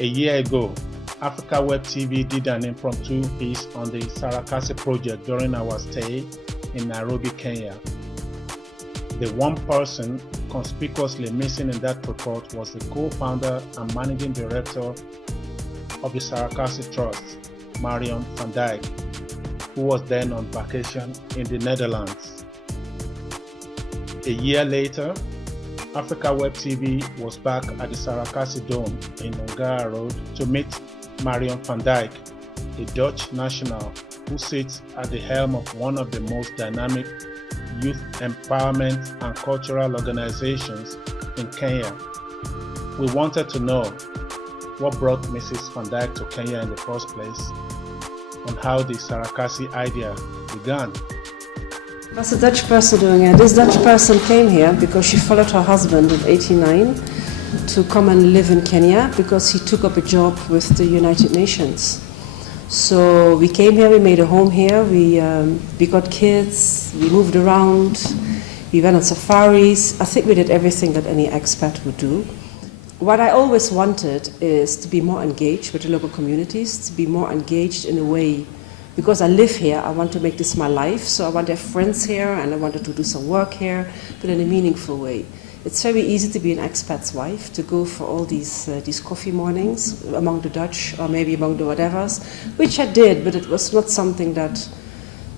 A year ago, Africa Web TV did an impromptu piece on the Sarakasi project during our stay in Nairobi, Kenya. The one person conspicuously missing in that report was the co-founder and managing director of the Sarakasi Trust, Marion van Dijck, who was then on vacation in the Netherlands. A year later, Africa Web TV was back at the Sarakasi Dome in Ongara Road to meet Marion van Dijck, a Dutch national who sits at the helm of one of the most dynamic youth empowerment and cultural organizations in Kenya. We wanted to know what brought Mrs. van Dijck to Kenya in the first place and how the Sarakasi idea began. What's a Dutch person doing here? This Dutch person came here because she followed her husband in '89 to come and live in Kenya because he took up a job with the United Nations. So we came here, we made a home here, we got kids, we moved around, we went on safaris. I think we did everything that any expat would do. What I always wanted is to be more engaged with the local communities, to be more engaged in a way. Because I live here, I want to make this my life, so I want to have friends here and I wanted to do some work here, but in a meaningful way. It's very easy to be an expat's wife, to go for all these coffee mornings among the Dutch or maybe among the whatevers, which I did, but it was not something that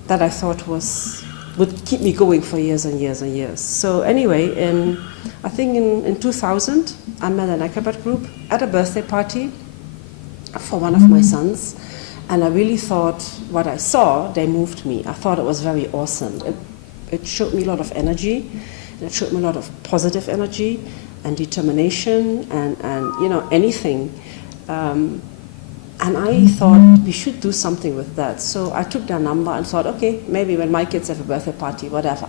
I thought would keep me going for years and years and years. So anyway, I think in 2000, I met an expat group at a birthday party for one of my sons. And I really thought what I saw, they moved me. I thought it was very awesome. It showed me a lot of energy. It showed me a lot of positive energy and determination and anything. And I thought we should do something with that. So I took their number and thought, okay, maybe when my kids have a birthday party, whatever.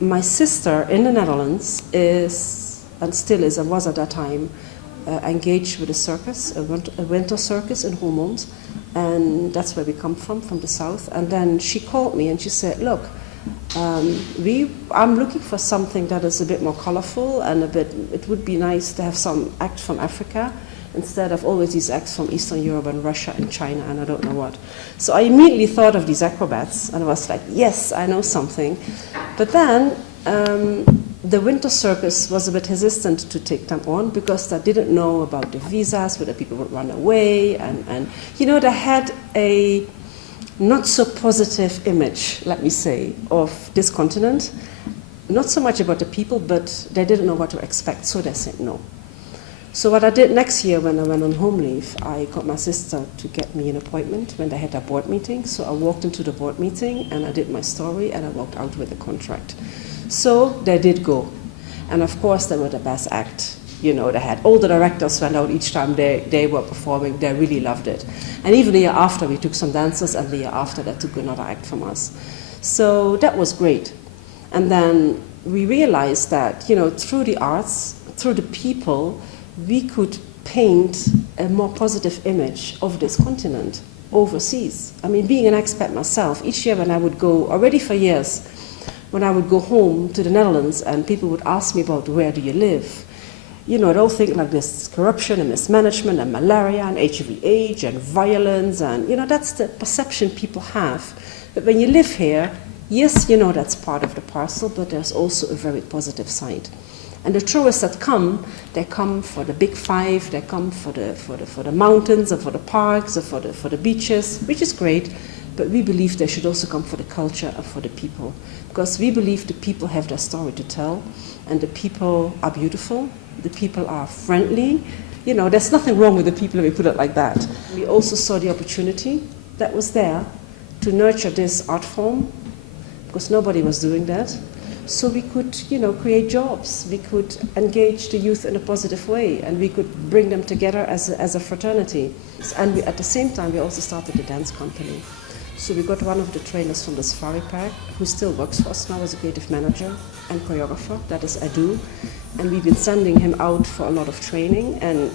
My sister in the Netherlands is, and still is, and was at that time, engaged with a circus, a winter circus in Roermond, and that's where we come from the south. And then she called me and she said, look, I'm looking for something that is a bit more colorful and it would be nice to have some act from Africa instead of always these acts from Eastern Europe and Russia and China and I don't know what. So I immediately thought of these acrobats and I was like, yes, I know something. But then the winter circus was a bit hesitant to take them on because they didn't know about the visas, whether people would run away, and they had a not so positive image, let me say, of this continent. Not so much about the people, but they didn't know what to expect, so they said no. So what I did next year when I went on home leave, I got my sister to get me an appointment when they had their board meeting. So I walked into the board meeting and I did my story and I walked out with a contract. So they did go. And of course they were the best act. They had all the directors went out each time they were performing. They really loved it. And even the year after we took some dancers and the year after they took another act from us. So that was great. And then we realized that, through the arts, through the people, we could paint a more positive image of this continent overseas. I mean, being an expat myself, each year when I would go, already for years, when I would go home to the Netherlands and people would ask me about where do you live, I'd all think like this corruption and mismanagement and malaria and HIV/AIDS and violence and, that's the perception people have. But when you live here, yes, that's part of the parcel, but there's also a very positive side. And the tourists that come, they come for the big five, they come for the mountains or for the parks or for the beaches, which is great. But we believe they should also come for the culture and for the people. Because we believe the people have their story to tell, and the people are beautiful, the people are friendly. There's nothing wrong with the people if we put it like that. We also saw the opportunity that was there to nurture this art form, because nobody was doing that. So we could, create jobs. We could engage the youth in a positive way, and we could bring them together as a fraternity. And at the same time, we also started a dance company. So we got one of the trainers from the safari park, who still works for us now as a creative manager and choreographer, that is Edu. And we've been sending him out for a lot of training, and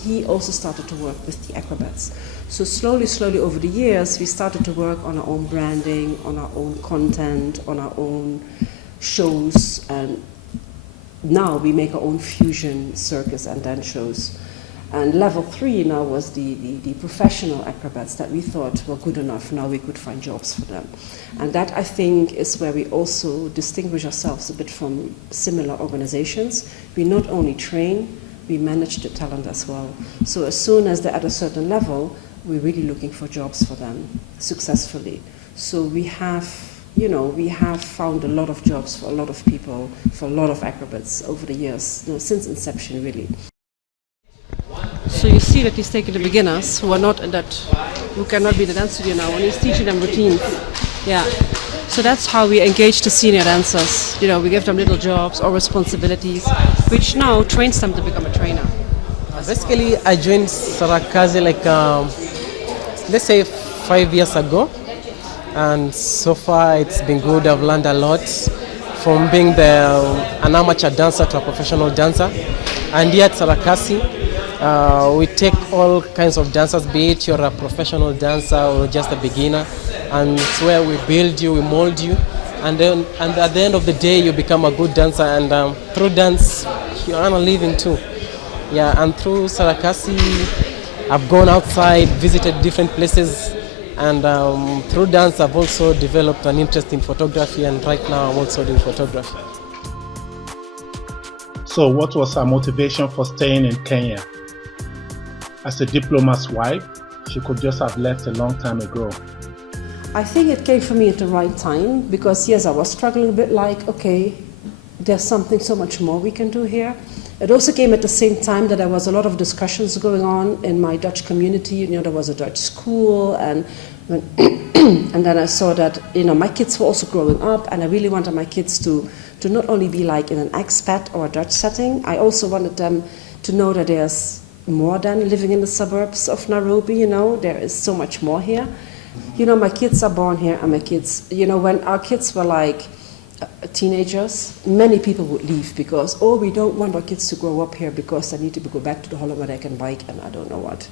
he also started to work with the acrobats. So slowly over the years, we started to work on our own branding, on our own content, on our own shows, and now we make our own fusion circus and dance shows. And level 3 now was the professional acrobats that we thought were good enough. Now we could find jobs for them. And that, I think, is where we also distinguish ourselves a bit from similar organizations. We not only train, we manage the talent as well. So as soon as they're at a certain level, we're really looking for jobs for them successfully. So we have found a lot of jobs for a lot of people, for a lot of acrobats over the years, since inception, really. So you see that he's taking the beginners who are not in that, who cannot be in the dance studio now, and he's teaching them routines. Yeah. So that's how we engage the senior dancers. We give them little jobs or responsibilities, which now trains them to become a trainer. Basically, I joined Sarakasi let's say 5 years ago. And so far it's been good. I've learned a lot from being an amateur dancer to a professional dancer. And here at Sarakasi, we take all kinds of dancers, be it you're a professional dancer or just a beginner, and it's where we build you, we mold you, and at the end of the day you become a good dancer, and through dance you earn a living too. Yeah, and through Sarakasi I've gone outside, visited different places, and through dance I've also developed an interest in photography, and right now I'm also doing photography. So what was her motivation for staying in Kenya? As a diplomat's wife, she could just have left a long time ago. I think it came for me at the right time, because yes, I was struggling a bit, like, okay, there's something so much more we can do here. It also came at the same time that there was a lot of discussions going on in my Dutch community. There was a Dutch school, and and then I saw that my kids were also growing up, and I really wanted my kids to not only be like in an expat or a Dutch setting. I also wanted them to know that there's more than living in the suburbs of Nairobi. There is so much more here. My kids are born here, and my kids, when our kids were like teenagers, many people would leave because, we don't want our kids to grow up here because they need to go back to the Holland where they can bike and I don't know what,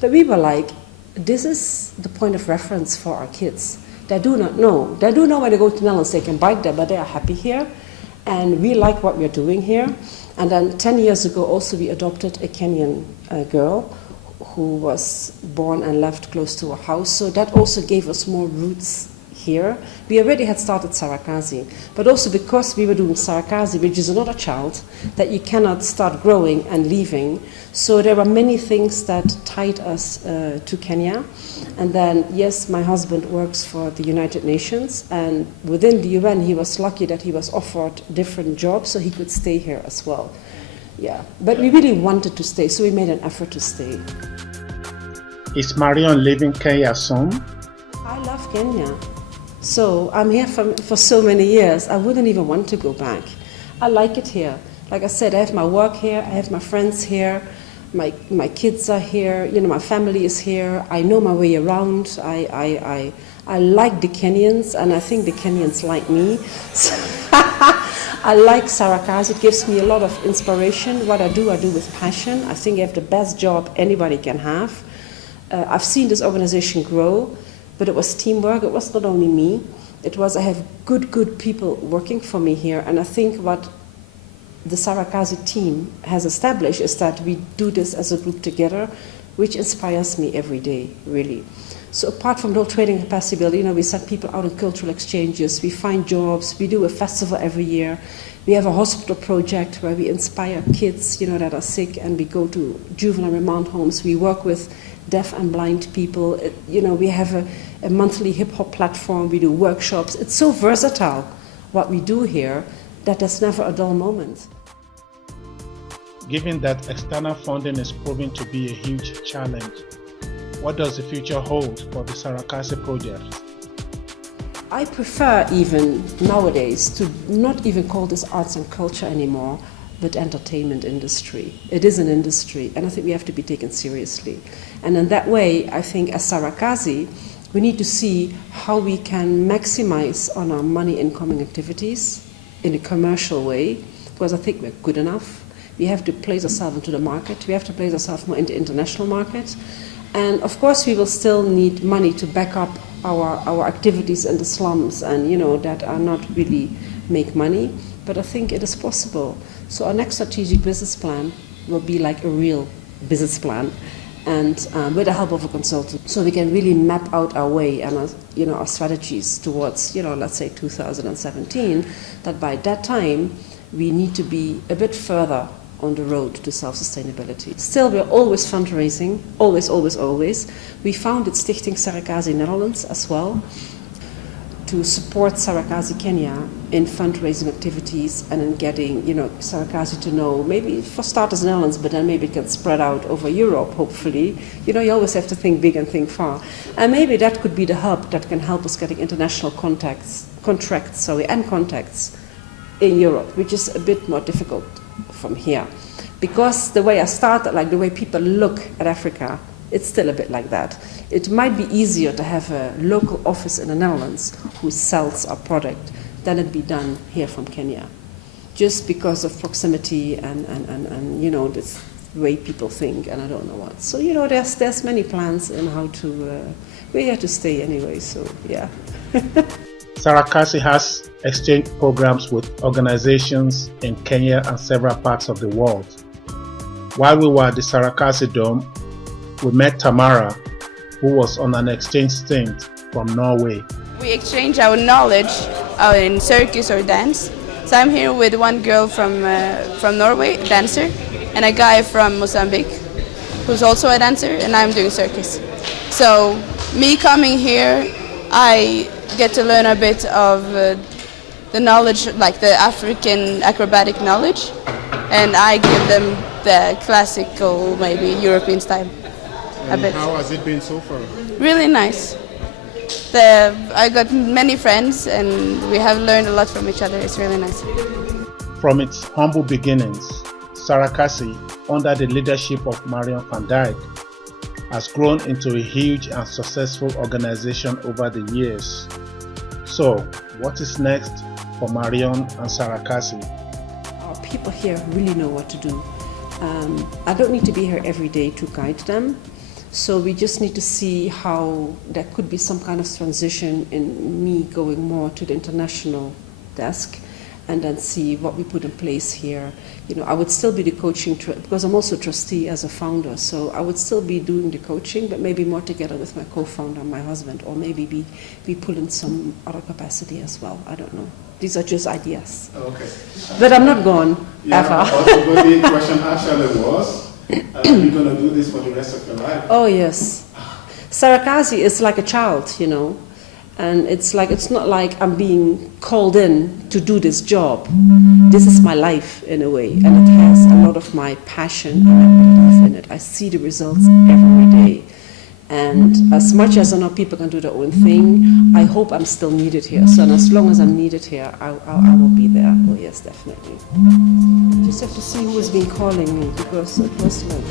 But we were like, this is the point of reference for our kids. They do not know. They do know when they go to Netherlands they can bike there, but they are happy here. And we like what we're doing here. And then 10 years ago also we adopted a Kenyan girl who was born and left close to our house. So that also gave us more roots here. We already had started Sarakasi, but also because we were doing Sarakasi, which is another child that you cannot start growing and leaving. So there were many things that tied us to Kenya. And then, yes, my husband works for the United Nations, and within the UN he was lucky that he was offered different jobs so he could stay here as well. Yeah, but we really wanted to stay, so we made an effort to stay. Is Marion leaving Kenya soon? I love Kenya. So I'm here for so many years, I wouldn't even want to go back. I like it here. Like I said, I have my work here, I have my friends here, my kids are here, my family is here, I know my way around, I like the Kenyans, and I think the Kenyans like me. I like Sarakasi, it gives me a lot of inspiration. What I do with passion. I think I have the best job anybody can have. I've seen this organization grow. But it was teamwork. It was not only me. It was, I have good people working for me here. And I think what the Sarakasi team has established is that we do this as a group together, which inspires me every day, really. So apart from the whole training capacity building, we send people out on cultural exchanges, we find jobs, we do a festival every year. We have a hospital project where we inspire kids, that are sick, and we go to juvenile remand homes. We work with deaf and blind people. We have a monthly hip-hop platform. We do workshops. It's so versatile what we do here that there's never a dull moment. Given that external funding is proving to be a huge challenge, what does the future hold for the Sarakasi project? I prefer even nowadays to not even call this arts and culture anymore, but entertainment industry. It is an industry, and I think we have to be taken seriously. And in that way, I think as Sarakasi, we need to see how we can maximize on our money incoming activities in a commercial way, because I think we're good enough. We have to place ourselves into the market. We have to place ourselves more into international market. And of course, we will still need money to back up our activities in the slums and, that are not really make money. But I think it is possible. So our next strategic business plan will be like a real business plan, and with the help of a consultant, so we can really map out our way and our strategies towards, let's say 2017. That by that time we need to be a bit further on the road to self-sustainability. Still, we're always fundraising, always, always, always. We founded Stichting Sarakasi Netherlands as well, to support Sarakasi Kenya in fundraising activities and in getting, Sarakasi to know, maybe for starters Netherlands, but then maybe it can spread out over Europe, hopefully. You always have to think big and think far. And maybe that could be the hub that can help us getting international contracts in Europe, which is a bit more difficult from here. Because the way I started, like the way people look at Africa, it's still a bit like that. It might be easier to have a local office in the Netherlands who sells our product than it be done here from Kenya, just because of proximity and this way people think, and I don't know what. So there's many plans in how to. We're here to stay anyway, so yeah. Sarakasi has exchange programs with organizations in Kenya and several parts of the world. While we were at the Sarakasi Dome, we met Tamara, who was on an exchange stint from Norway. We exchange our knowledge in circus or dance. So I'm here with one girl from Norway, a dancer, and a guy from Mozambique, who's also a dancer, and I'm doing circus. So me coming here, I get to learn a bit of the knowledge, like the African acrobatic knowledge, and I give them the classical, maybe European style. And how has it been so far? Really nice. I got many friends and we have learned a lot from each other. It's really nice. From its humble beginnings, Sarakasi, under the leadership of Marion van Dijck, has grown into a huge and successful organization over the years. So, what is next for Marion and Sarakasi? Our people here really know what to do. I don't need to be here every day to guide them. So we just need to see how there could be some kind of transition in me going more to the international desk, and then see what we put in place here. I would still be the coaching, because I'm also a trustee as a founder, so I would still be doing the coaching, but maybe more together with my co-founder, my husband, or maybe be pulling some other capacity as well. I don't know. These are just ideas. Okay. But I'm not gone, ever. Also, the question actually was, are you going to do this for the rest of your life? Oh, yes. Sarakasi is like a child, and it's not like I'm being called in to do this job. This is my life in a way, and it has a lot of my passion and I believe in it. I see the results every day. And as much as I know people can do their own thing, I hope I'm still needed here. So as long as I'm needed here, I will be there. Oh yes, definitely. Just have to see who has been calling me, because it was like